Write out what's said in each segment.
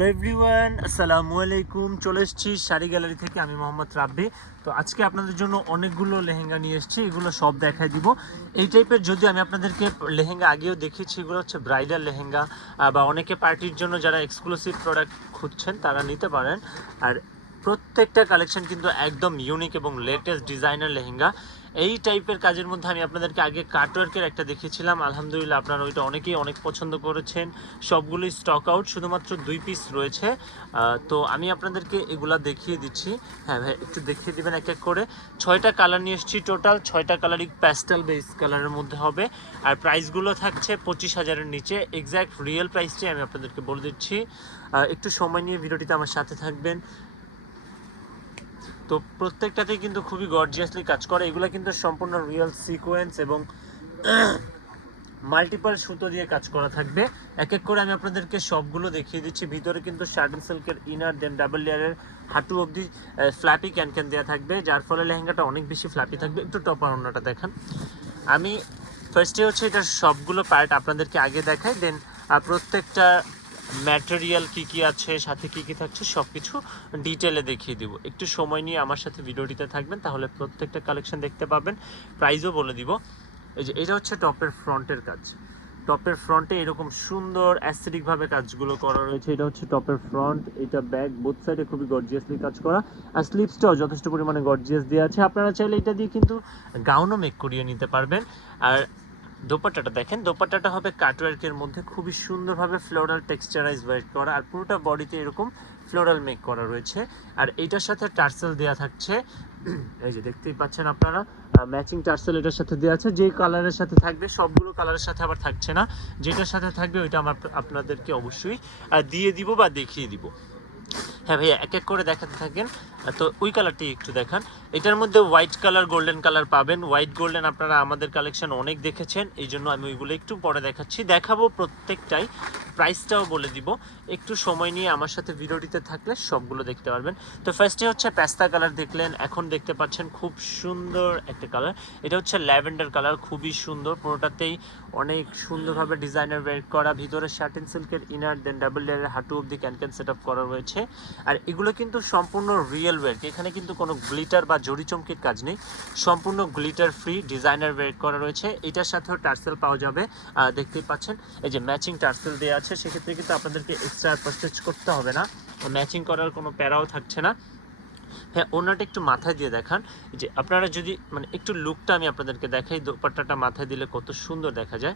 Hello everyone, আসসালামু আলাইকুম। চলে এসেছি শাড়ি গ্যালারি থেকে, আমি মোহাম্মদ রাব্বি। তো আজকে আপনাদের জন্য অনেকগুলো লেহেঙ্গা নিয়ে এসেছি, এগুলো সব দেখাই দিব। এই টাইপের যদি আমি আপনাদেরকে লেহেঙ্গা আগেও দেখিয়েছি, এগুলো হচ্ছে ব্রাইডাল লেহেঙ্গা বা অনেকে পার্টির জন্য যারা এক্সক্লুসিভ প্রোডাক্ট খুঁজছেন, তারা নিতে পারেন। আর প্রত্যেকটা কালেকশন কিন্তু একদম ইউনিক এবং লেটেস্ট ডিজাইনার লেহেঙ্গা। এই টাইপের কাজের মধ্যে আমি আপনাদেরকে আগে কাটওয়ার্কের একটা দেখিয়েছিলাম। আলহামদুলিল্লাহ আপনারা ওইটা অনেকেই অনেক পছন্দ করেছেন। সবগুলোই স্টক আউট শুধুমাত্র দুই পিস রয়েছে। তো আমি আপনাদেরকে এগুলা দেখিয়ে দিচ্ছি। হ্যাঁ ভাই, একটু দেখিয়ে দিবেন এক এক করে। ছয়টা কালার নিয়ে এসেছি টোটাল ছয়টা কালারই প্যাস্টেল বেস কালারের মধ্যে হবে। আর প্রাইসগুলো থাকছে পঁচিশ হাজারের নিচে। এক্স্যাক্ট রিয়েল প্রাইসটি আমি আপনাদেরকে বলে দিচ্ছি। একটু সময় নিয়ে ভিডিওটিতে আমার সাথে থাকবেন। তো প্রত্যেকটাতেই কিন্তু খুবই গর্জিয়াসলি কাজ করে। এগুলো কিন্তু সম্পূর্ণ রিয়েল সিকোয়েন্স এবং মাল্টিপাল সুতো দিয়ে কাজ করা থাকবে। এক এক করে আমি আপনাদেরকে সবগুলো দেখিয়ে দিচ্ছি। ভিতরে কিন্তু শার্টন সিল্কের ইনার দেন ডাবল লেয়ারের হাঁটু অবধি ফ্ল্যাপি ক্যান ক্যান দেওয়া থাকবে। যার ফলে লেহেঙ্গাটা অনেক বেশি ফ্ল্যাপি থাকবে। একটু টপার অন্যটা দেখান। আমি ফার্স্টে হচ্ছে এটার সবগুলো পার্ট আপনাদেরকে আগে দেখাই। দেন প্রত্যেকটা ম্যাটেরিয়াল কি কি আছে, সাথে কি কি থাকছে সব কিছু ডিটেলে দেখিয়ে দিব। একটু সময় নিয়ে আমার সাথে ভিডিওটিতে থাকবেন, তাহলে প্রত্যেকটা কালেকশন দেখতে পাবেন। প্রাইসও বলে দিব। এই যে, এটা হচ্ছে টপের ফ্রন্টের কাজ। টপের ফ্রন্টে এরকম সুন্দর অ্যাস্থেটিক ভাবে কাজগুলো করা রয়েছে। এটা হচ্ছে টপের ফ্রন্ট এটা ব্যাক বোথ সাইডে খুবই গর্জিয়াসলি কাজ করা। আর স্লিপসটাও যথেষ্ট পরিমাণে গর্জিয়াস দেওয়া আছে। আপনারা চাইলে এটা দিয়ে কিন্তু গাউনও মেক করিয়ে নিতে পারবেন। আর দোপাট্টাটা দেখেন, দোপাট্টাটা হবে কাটওয়ার্কের মধ্যে খুবই সুন্দরভাবে ফ্লোরাল টেক্সচারাইজ ওয়ার্ক করা আর পুরোটা বডিতে এরকম ফ্লোরাল মেক করা রয়েছে। আর এইটার সাথে টার্সেল দেওয়া থাকছে। এই যে দেখতেই পাচ্ছেন আপনারা ম্যাচিং টার্সেল এটার সাথে দেওয়া আছে। যে কালারের সাথে থাকবে, সবগুলো কালারের সাথে আবার থাকছে না। যেটার সাথে থাকবে, ওইটা আমার আপনাদেরকে অবশ্যই দিয়ে দিব বা দেখিয়ে দিব। হ্যাঁ ভাইয়া, এক এক করে দেখাতে থাকেন। তো ওই কালারটি একটু দেখান। এটার মধ্যে হোয়াইট কালার গোল্ডেন কালার পাবেন। হোয়াইট গোল্ডেন আপনারা আমাদের কালেকশন অনেক দেখেছেন এই জন্য আমি ওইগুলো একটু পরে দেখাচ্ছি। দেখাবো প্রত্যেকটাই। প্রাইসটাও বলে দিব। একটু সময় নিয়ে আমার সাথে ভিডিওটিতে থাকলে সবগুলো দেখতে পারবেন। তো ফার্স্টে হচ্ছে প্যাস্তা কালার দেখলেন। এখন দেখতে পাচ্ছেন খুব সুন্দর একটা কালার এটা হচ্ছে ল্যাভেন্ডার কালার খুবই সুন্দর। পুরোটাতেই অনেক সুন্দরভাবে ডিজাইনার ওয়ার করা। ভিতরে শার্টিন সিল্কের ইনার দেন ডাবল লেয়ারের হাঁটু অব্দি ক্যান ক্যান সেট আপ করা রয়েছে। আর এগুলো কিন্তু সম্পূর্ণ রিয়েল ওয়ার্ক এখানে কিন্তু কোনো গ্লিটার বা জড়ি কাজ নেই। সম্পূর্ণ গ্লিটার ফ্রি ডিজাইনার ওয়ার করা রয়েছে। এটার সাথেও টার্সেল পাওয়া যাবে। দেখতেই পাচ্ছেন। এই যে ম্যাচিং টার্সেল দেওয়া আছে সেক্ষেত্রে কিন্তু আপনাদেরকে এক্সট্রা পারচেজ করতে হবে না। ম্যাচিং করার কোনো প্যারাও থাকছে না। হ্যাঁ ওনাটা একটু মাথায় দিয়ে দেখান। যে আপনারা যদি মানে একটু লুকটা আমি আপনাদেরকে দেখাই, দোপাট্টাটা মাথায় দিলে কত সুন্দর দেখা যায়।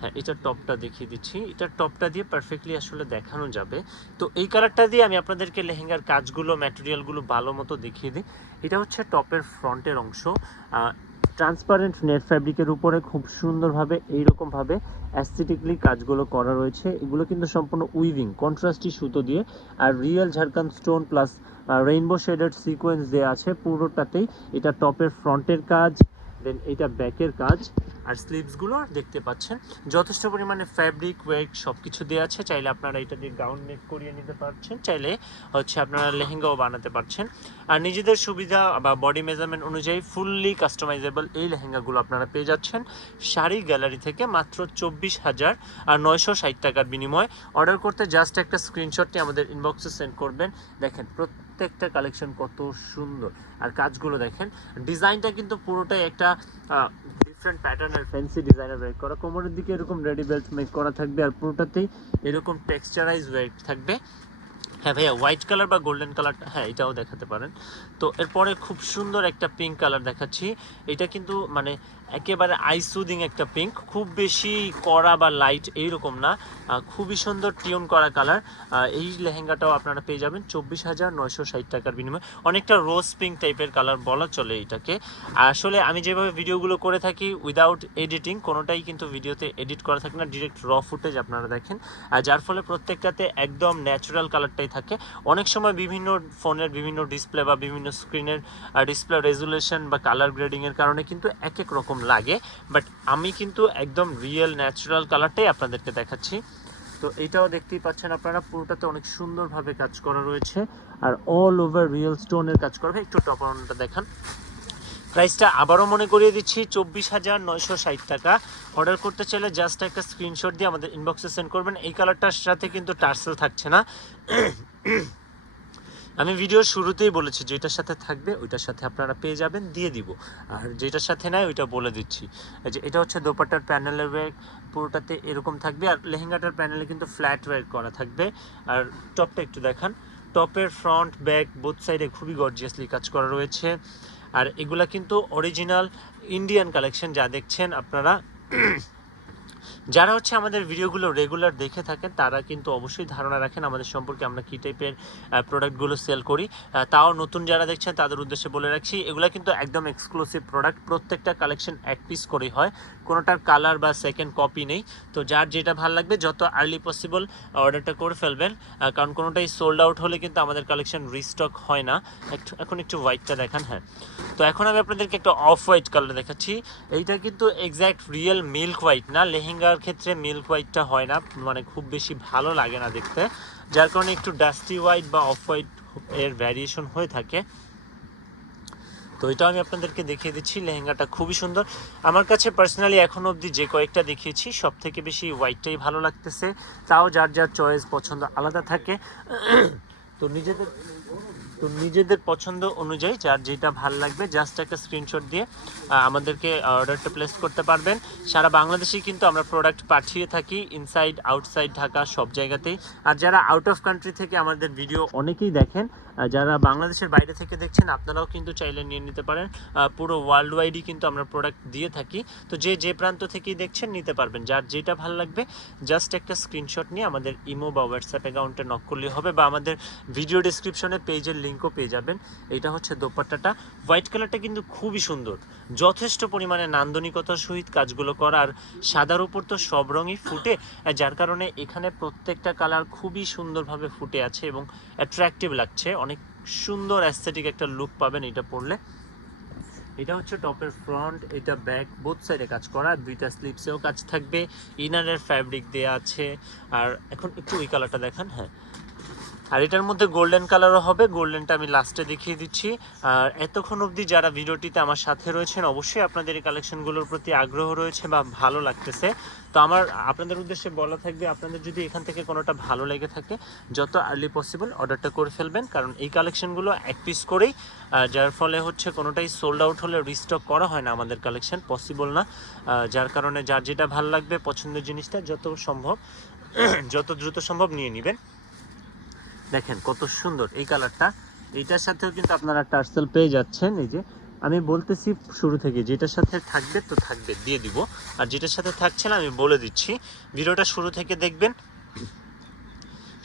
হ্যাঁ এটার টপটা দেখিয়ে দিচ্ছি। এটার টপটা দিয়ে পারফেক্টলি আসলে দেখানো যাবে। তো এই কালারটা দিয়ে আমি আপনাদেরকে লেহেঙ্গার কাজগুলো ম্যাটেরিয়ালগুলো ভালো মতো দেখিয়ে দিই। এটা হচ্ছে টপের ফ্রন্টের অংশ। ট্রান্সপারেন্ট নেট ফ্যাব্রিকের উপরে খুব সুন্দরভাবে, এইরকমভাবে অ্যাস্থেটিকলি কাজগুলো করা রয়েছে। এগুলো কিন্তু সম্পূর্ণ উইভিং কন্ট্রাস্টি সুতো দিয়ে। আর real ঝাড়খান stone plus rainbow shaded sequence দেওয়া আছে পুরোটাতেই। এটা টপের ফ্রন্টের কাজ। দেন এটা ব্যাকের কাজ। আর স্লিভসগুলো দেখতে পাচ্ছেন, যথেষ্ট পরিমাণে ফ্যাব্রিক ওয়েক সব কিছু দেওয়া আছে। চাইলে আপনারা এটা দিয়ে গাউন মেক করিয়ে নিতে পারছেন, চাইলে হচ্ছে আপনারা লেহেঙ্গাও বানাতে পারছেন। আর নিজেদের সুবিধা বা বডি মেজারমেন্ট অনুযায়ী ফুললি কাস্টমাইজেবল এই লেহেঙ্গাগুলো আপনারা পেয়ে যাচ্ছেন। শাড়ি গ্যালারি থেকে মাত্র চব্বিশ হাজার আর নয়শো ষাট টাকার বিনিময়। অর্ডার করতে জাস্ট একটা স্ক্রিনশটটি আমাদের ইনবক্সে সেন্ড করবেন। দেখেন প্রত্যেকটা কালেকশন কত সুন্দর। আর কাজগুলো দেখেন ডিজাইনটা কিন্তু পুরোটাই একটা ডিফারেন্ট প্যাটার্নের ফ্যান্সি ডিজাইনের ওয়েট করা। কোমরের দিকে এরকম রেডি বেল্ট মেক করা থাকবে আর পুরোটাতেই এরকম টেক্সচারাইজ ওয়েট থাকবে। হ্যাঁ ভাইয়া হোয়াইট কালার বা গোল্ডেন কালারটা হ্যাঁ এটাও দেখাতে পারেন। তো এরপরে খুব সুন্দর একটা পিঙ্ক কালার দেখাচ্ছি। এটা কিন্তু মানে একেবারে আইসুদিং একটা পিঙ্ক খুব বেশি কড়া বা লাইট এইরকম না খুবই সুন্দর টিউন করা কালার এই লেহেঙ্গাটাও আপনারা পেয়ে যাবেন চব্বিশ হাজার নয়শো ষাট টাকার বিনিময়ে। অনেকটা রোজ পিঙ্ক টাইপের কালার বলা চলে এটাকে। আসলে আমি যেভাবে ভিডিওগুলো করে থাকি উইদাউট এডিটিং কোনোটাই কিন্তু ভিডিওতে এডিট করা থাকে না ডিরেক্ট র ফুটেজ আপনারা দেখেন। আর যার ফলে প্রত্যেকটাতে একদম ন্যাচারাল কালারটাই থাকে। অনেক সময় বিভিন্ন ফোনের বিভিন্ন ডিসপ্লে বা বিভিন্ন স্ক্রিনের ডিসপ্লে রেজুলেশন বা কালার গ্রেডিংয়ের কারণে কিন্তু এক এক রকম লাগে। বাট আমি কিন্তু একদম রিয়েল ন্যাচারাল কালারটাই আপনাদেরকে দেখাচ্ছি। তো এটাও দেখতেই পাচ্ছেন আপনারা, পুরোটাতে অনেক সুন্দরভাবে কাজ করা রয়েছে। আর অল ওভার রিয়েল স্টোনের কাজ করবে একটু টপারনটা দেখান। প্রাইসটা আবারও মনে করিয়ে দিচ্ছি, চব্বিশ হাজার নয়শো ষাট টাকা। অর্ডার করতে চাইলে জাস্ট একটা স্ক্রিনশট দিয়ে আমাদের ইনবক্সে সেন্ড করবেন। এই কালারটার সাথে কিন্তু টার্সেল থাকছে না। আমি ভিডিওর শুরুতেই বলেছি যেটার সাথে থাকবে, ওইটার সাথে আপনারা পেয়ে যাবেন, দিয়ে দিব। আর যেটার সাথে নাই, ওইটা বলে দিচ্ছি। যে, এটা হচ্ছে দোপাট্টার প্যানেলের ওয়ার্ক পুরোটাতে এরকম থাকবে। আর লেহেঙ্গাটার প্যানেলে কিন্তু ফ্ল্যাট ওয়ার্ক করা থাকবে। আর টপটা একটু দেখান। টপের ফ্রন্ট ব্যাক বোথ সাইডে খুবই গর্জিয়াসলি কাজ করা রয়েছে। আর এগুলা কিন্তু অরিজিনাল ইন্ডিয়ান কালেকশন যা দেখছেন আপনারা। যারা হচ্ছে আমাদের ভিডিওগুলো রেগুলার দেখে থাকেন, তারা কিন্তু অবশ্যই ধারণা রাখেন আমাদের সম্পর্কে আমরা কী টাইপের প্রোডাক্টগুলো সেল করি। তাও নতুন যারা দেখছেন, তাদের উদ্দেশ্যে বলে রাখছি, এগুলো কিন্তু একদম এক্সক্লুসিভ প্রোডাক্ট প্রত্যেকটা কালেকশন এক পিস করেই হয়। কোনোটার কালার বা সেকেন্ড কপি নেই। তো যার যেটা ভালো লাগবে, যত আর্লি পসিবল অর্ডারটা করে ফেলবেন। কারণ কোনোটাই সোল্ড আউট হলে কিন্তু আমাদের কালেকশন রিস্টক হয় না। এখন একটু হোয়াইটটা দেখান হ্যাঁ। তো এখন আমি আপনাদেরকে একটা অফ হোয়াইট কালার দেখাচ্ছি। এইটা কিন্তু এক্স্যাক্ট রিয়েল মিল্ক হোয়াইট না লেহেঙ্গার ক্ষেত্রে মিল্ক হোয়াইটটা হয় না মানে খুব বেশি ভালো লাগে না দেখতে। যার কারণে একটু ডাস্টি হোয়াইট বা অফ হোয়াইট এর ভ্যারিয়েশন হয়ে থাকে। তো এটাও আমি আপনাদেরকে দেখিয়ে দিচ্ছি, লেহেঙ্গাটা খুবই সুন্দর। আমার কাছে পার্সোনালি এখন অবধি যে কয়েকটা দেখিয়েছি সব থেকে বেশি হোয়াইটটাই ভালো লাগতেছে। তাও যার যার চয়েস পছন্দ আলাদা থাকে। তো নিজেদের তো নিজেদের পছন্দ অনুযায়ী যার যেটা ভালো লাগবে জাস্ট একটা স্ক্রিনশট দিয়ে আমাদেরকে অর্ডারটা প্লেস করতে পারবেন। সারা বাংলাদেশেই কিন্তু আমরা প্রোডাক্ট পাঠিয়ে থাকি ইনসাইড আউটসাইড ঢাকা, সব জায়গাতেই। আর যারা আউট অফ কান্ট্রি থেকে আমাদের ভিডিও অনেকেই দেখেন যারা বাংলাদেশের বাইরে থেকে দেখছেন, আপনারাও কিন্তু চাইলে নিয়ে নিতে পারেন। পুরো ওয়ার্ল্ড ওয়াইডই কিন্তু আমরা প্রোডাক্ট দিয়ে থাকি। তো যে যে প্রান্ত থেকেই দেখছেন, নিতে পারবেন। যার যেটা ভালো লাগবে জাস্ট একটা স্ক্রিনশট নিয়ে আমাদের ইমো বা হোয়াটসঅ্যাপ অ্যাকাউন্টে নক করলে হবে বা আমাদের ভিডিও ডিসক্রিপশনে পেজের লিঙ্কও পেয়ে যাবেন। এটা হচ্ছে দোপাট্টাটা। হোয়াইট কালারটা কিন্তু খুবই সুন্দর। যথেষ্ট পরিমাণে নান্দনিকতার সহিত কাজগুলো করা। আর সাদার উপর তো সব রঙই ফুটে, যার কারণে এখানে প্রত্যেকটা কালার খুবই সুন্দরভাবে ফুটে আছে এবং অ্যাট্রাকটিভ লাগছে। অনেক সুন্দর অ্যাস্থেটিক একটা লুক পাবেন এটা পরলে। এটা হচ্ছে টপের ফ্রন্ট এটা ব্যাক বোথ সাইডে কাজ করা। দুইটা স্লিপসেও কাজ থাকবে। ইনারের ফ্যাব্রিক দেওয়া আছে। আর এখন একটু ওই কালারটা দেখান হ্যাঁ। আর এটার মধ্যে গোল্ডেন কালারও হবে। গোল্ডেনটা আমি লাস্টে দেখিয়ে দিচ্ছি। আর এতক্ষণ অবধি যারা ভিডিওটিতে আমার সাথে রয়েছেন, অবশ্যই আপনাদের এই কালেকশনগুলোর প্রতি আগ্রহ রয়েছে বা ভালো লাগতেছে। তো আমার, আপনাদের উদ্দেশ্যে বলা থাকবে, আপনাদের যদি এখান থেকে কোনোটা ভালো লেগে থাকে, যত আর্লি পসিবল অর্ডারটা করে ফেলবেন। কারণ এই কালেকশনগুলো এক পিস করেই যার ফলে হচ্ছে কোনোটাই সোল্ড আউট হলে রিস্টক করা হয় না আমাদের কালেকশন পসিবল না। যার কারণে যার যেটা ভালো লাগবে, পছন্দের জিনিসটা যত সম্ভব, যত দ্রুত সম্ভব নিয়ে নেবেন। দেখেন কত সুন্দর এই কালারটা। এইটার সাথেও কিন্তু আপনারা টার্সেল পেয়ে যাচ্ছেন। এই যে, আমি বলতেছি শুরু থেকে, যেটার সাথে থাকবে তো থাকবে, দিয়ে দিব। আর যেটার সাথে থাকছে না, আমি বলে দিচ্ছি। ভিডিওটা শুরু থেকে দেখবেন।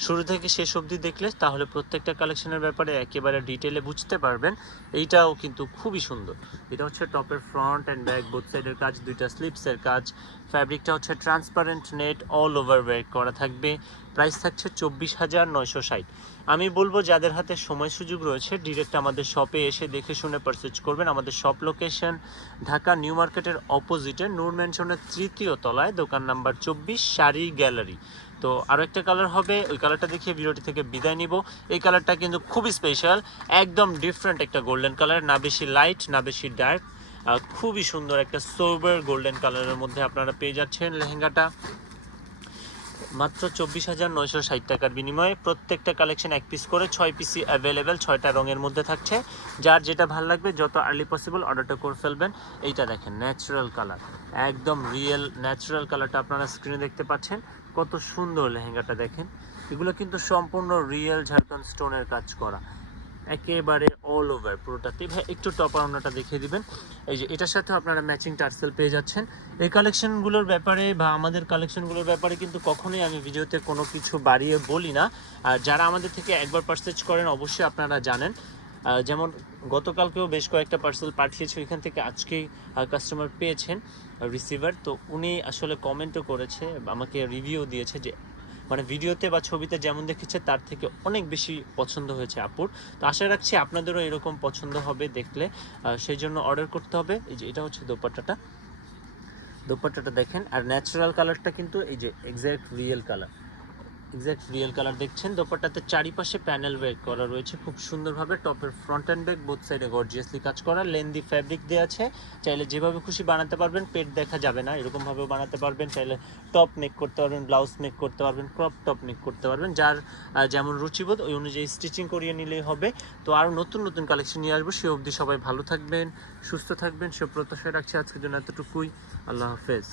শুরু থেকে শেষ অবধি দেখলে তাহলে প্রত্যেকটা কালেকশনের ব্যাপারে একেবারে ডিটেলে বুঝতে পারবেন। এইটাও কিন্তু খুবই সুন্দর। এটা হচ্ছে টপের ফ্রন্ট অ্যান্ড ব্যাক, বোথ সাইডের কাজ, দুইটা স্লিপসের কাজ। ফ্যাব্রিকটা হচ্ছে transparent net all over work করা থাকবে। প্রাইস থাকছে চব্বিশ হাজার নয়শো ষাট। আমি বলব, যাদের হাতে সময় সুযোগ রয়েছে ডিরেক্ট আমাদের শপে এসে দেখে শুনে পারচেজ করবেন। আমাদের শপ লোকেশন ঢাকা নিউ মার্কেটের অপোজিটে নূর ম্যানশনের তৃতীয় তলায়, দোকান নাম্বার চব্বিশ, শাড়ি গ্যালারি তো আরও একটা কালার হবে, ওই কালারটা দেখিয়ে ভিডিওটি থেকে বিদায় নিব। এই কালারটা কিন্তু খুবই স্পেশাল একদম ডিফারেন্ট একটা গোল্ডেন কালার না বেশি লাইট না বেশি ডার্ক খুবই সুন্দর একটা সোবার গোল্ডেন কালারের মধ্যে আপনারা পেয়ে যাচ্ছেন লেহেঙ্গাটা। মাত্র চব্বিশ হাজার নয়শো ষাট টাকার বিনিময়ে প্রত্যেকটা কালেকশন এক পিস করে ছয় পিসি অ্যাভেলেবেল ছয়টা রঙের মধ্যে থাকছে। যার যেটা ভালো লাগবে, যত আর্লি পসিবল অর্ডারটা করে ফেলবেন, এইটা দেখেন ন্যাচারাল কালার একদম রিয়েল ন্যাচারাল কালারটা আপনারা স্ক্রিনে দেখতে পাচ্ছেন। কত সুন্দর লেহেঙ্গাটা দেখেন। এগুলো কিন্তু সম্পূর্ণ রিয়েল ঝাড়খণ্ড স্টোনের কাজ করা। একেবারে অল ওভার পুরোটাতে ভাই, একটু টপ আউনাটা দেখিয়ে দিবেন। এই যে, এটার সাথে আপনারা ম্যাচিং টার্সেল পেয়ে যাচ্ছেন। এই কালেকশনগুলোর ব্যাপারে বা আমাদের কালেকশনগুলোর ব্যাপারে কিন্তু কখনোই আমি ভিডিওতে কোনো কিছু বাড়িয়ে বলি না। আর যারা আমাদের থেকে একবার পারচেজ করেন, অবশ্যই আপনারা জানেন। যেমন গতকালকেও বেশ কয়েকটা পার্সেল পাঠিয়েছি, ওইখান থেকে আজকেই কাস্টমার পেয়েছেন রিসিভার তো উনি আসলে কমেন্টও করেছে, আমাকে রিভিউ দিয়েছে যে মানে ভিডিওতে বা ছবিতে যেমন দেখেছে, তার থেকে অনেক বেশি পছন্দ হয়েছে আপুর। তো আশা রাখছি আপনাদেরও এরকম পছন্দ হবে দেখলে। সেই জন্য অর্ডার করতে হবে। এই যে এটা হচ্ছে দোপাট্টাটা। দোপাট্টাটা দেখেন। আর ন্যাচারাল কালারটা কিন্তু এই যে exact real colour exact real colour দেখছেন। দোপাট্টাতে চারিপাশে প্যানেল ওয়ার্ক করা রয়েছে। খুব সুন্দরভাবে টপের ফ্রন্ট অ্যান্ড ব্যাক বোথ সাইডে গর্জিয়াসলি কাজ করা। লেন্দি ফ্যাব্রিক দেওয়া আছে। চাইলে যেভাবে খুশি বানাতে পারবেন, পেট দেখা যাবে না। এরকম ভাবেও বানাতে পারবেন। চাইলে টপ মেক করতে পারবেন ব্লাউজ মেক করতে পারবেন ক্রপ টপ মেক করতে পারবেন। যার যেমন রুচিবোধ, ওই অনুযায়ী স্টিচিং করিয়ে নিলেই হবে। তো আরও নতুন নতুন কালেকশন নিয়ে আসব। সে অবধি সবাই ভালো থাকবেন, সুস্থ থাকবেন। সে প্রত্যাশা রাখছি আজকের জন্য এতটুকুই। আল্লাহ হাফেজ।